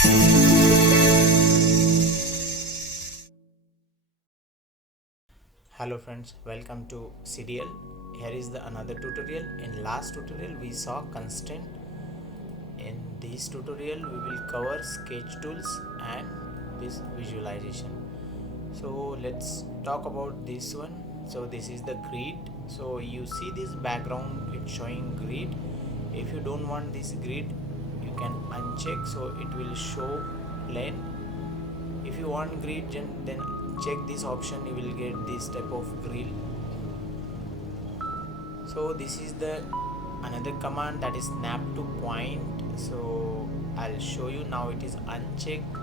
Hello friends, welcome to CDL. Here is the another tutorial. In last tutorial we saw constraint. In this tutorial we will cover sketch tools and visualization. So let's talk about this one. So this is the grid. So you see this background, it's showing grid. If you don't want this grid, you can uncheck, so it will show plain. If you want grid, then check this option, you will get this type of grid. So this is the another command, that is snap to point. So I'll show you now. It is unchecked.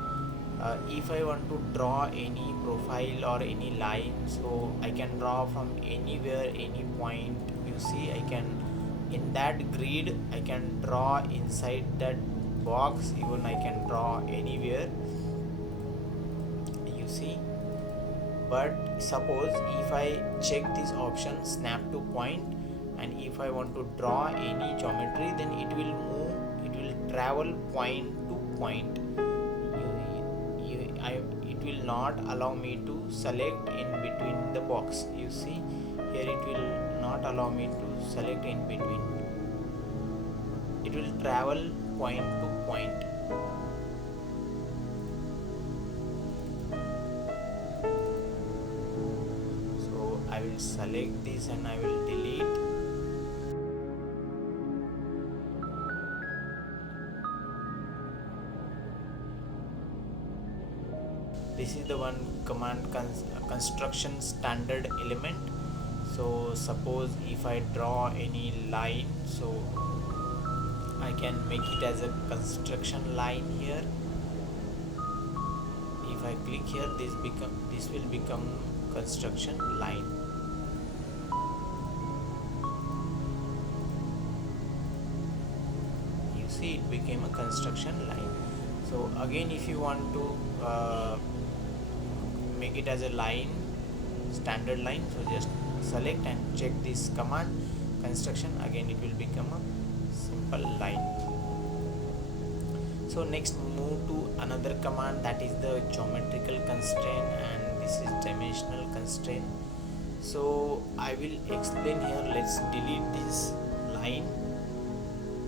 If I want to draw any profile or any line, so I can draw from anywhere, any point. You see, I can, in that grid I can draw inside that box, even I can draw anywhere, you see. But suppose if I check this option snap to point, and if I want to draw any geometry, then it will move, it will travel point to point. It will not allow me to select in between the box. You see here, it will not allow me to select in between. It will travel point to point. So I will select this and I will delete. This is the one command, construction standard element. So suppose if I draw any line, so I can make it as a construction line here. If I click here, this will become construction line. You see, it became a construction line. So again, if you want to make it as a line, standard line, so just select and check this command construction. Again it will become a simple line. So next, move to another command, that is the geometrical constraint, and this is dimensional constraint. So I will explain here. Let's delete this line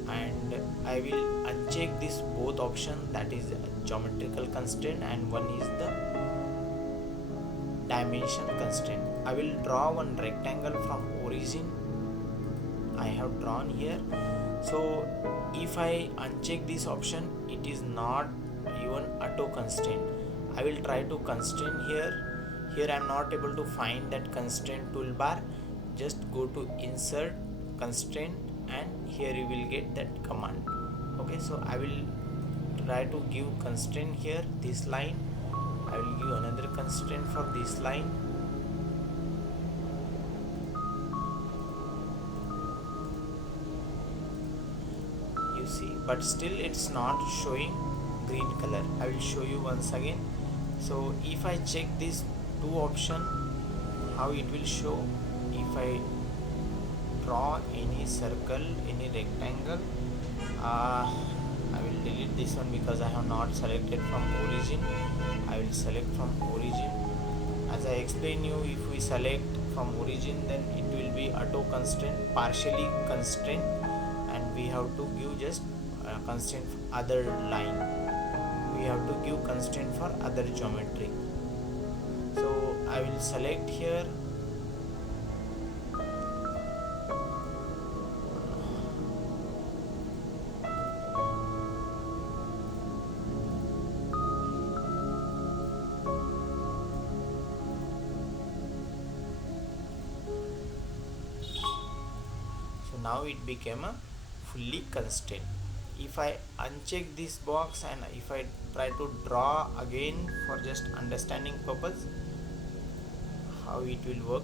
and I will uncheck this both option, that is geometrical constraint, and one is the dimension constraint. I will draw one rectangle from origin. I have drawn here. So if I uncheck this option, it is not even auto constraint. I will try to constrain here. Here I am not able to find that constraint toolbar. Just go to insert constraint and here you will get that command. Okay, so I will try to give constraint here, this line. I will give another constraint for this line. You see, but still it's not showing green color. I will show you once again. So if I check these two options, how it will show. If I draw any circle, any rectangle, I will delete this one because I have not selected from origin. I will select from origin. As I explained you, if we select from origin, then it will be auto constraint, partially constraint, and we have to give just constraint for other line. We have to give constraint for other geometry. So I will select here. Now it became a fully constrained. If I uncheck this box and if I try to draw again for just understanding purpose how it will work.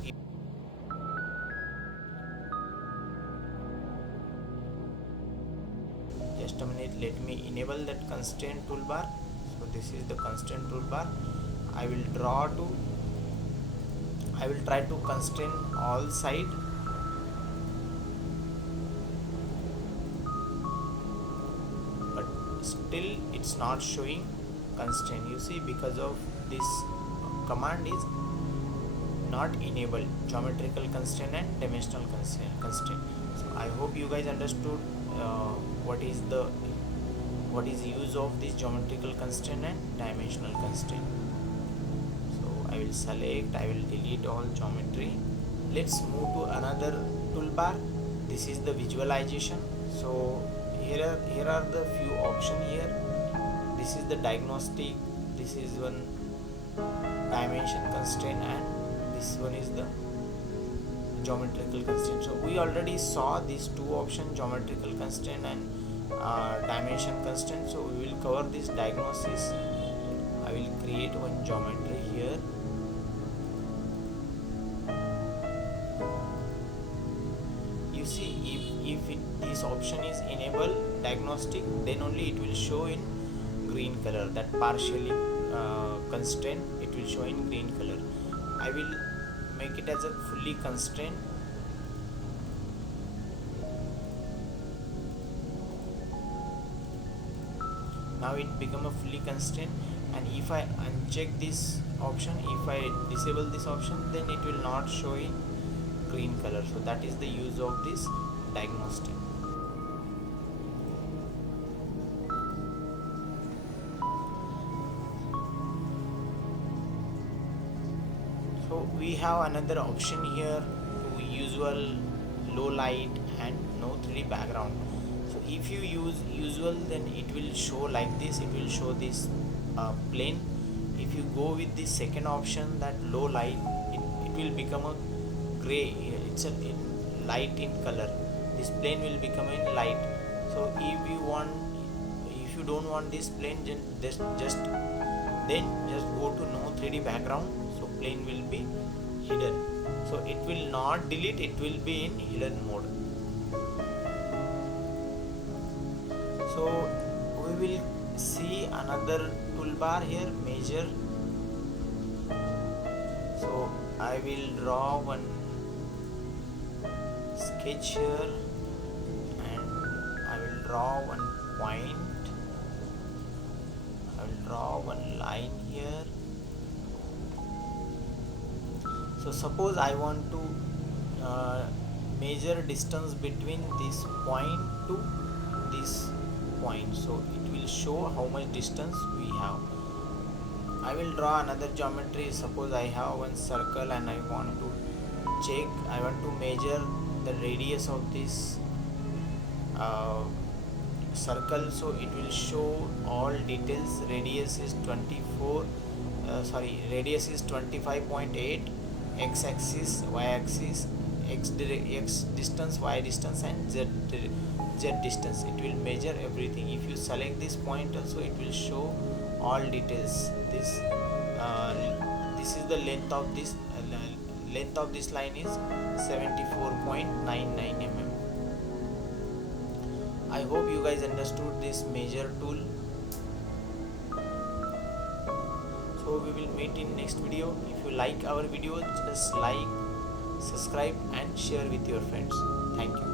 Just a minute, let me enable that constraint toolbar. So this is the constraint toolbar. I will try to constrain all side. still it's not showing constraint. You see, because of this command is not enabled, geometrical constraint and dimensional constraint. So I hope you guys understood what is use of this geometrical constraint and dimensional constraint. So I will select, I will delete all geometry. Let's move to another toolbar. This is the visualization. So here are the few options here. This is the diagnostic, this is one dimension constraint, and this one is the geometrical constraint. So we already saw these two options, geometrical constraint and dimension constraint. So we will cover this diagnosis. I will create one geometry here. You see, if this option is enable diagnostic, then only it will show in green color. That partially constraint, it will show in green color. I will make it as a fully constraint. Now it become a fully constraint, and if I uncheck this option, if I disable this option, then it will not show in green color. So that is the use of this diagnostic. So we have another option here to usual, low light and no 3D background. So if you use usual, then it will show like this, it will show this plane. If you go with the second option, that low light, it will become a gray, it's a light in color. This plane will become in light. So if you don't want this plane, then just go to no 3D background. So plane will be hidden. So it will not delete, it will be in hidden mode. So we will see another toolbar here, measure. So I will draw one sketch here, and I will draw one point. I will draw one line here. So suppose I want to measure distance between this point to this point, so it will show how much distance we have. I will draw another geometry. Suppose I have one circle and I want to measure the radius of this circle. So it will show all details. Radius is 25.8, x-axis, y-axis, x distance, y distance, and z distance. It will measure everything. If you select this point also, it will show all details. This is the length of this line is 74.99 mm. I hope you guys understood this measure tool. So we will meet in next video. If you like our video, just like, subscribe and share with your friends. Thank you.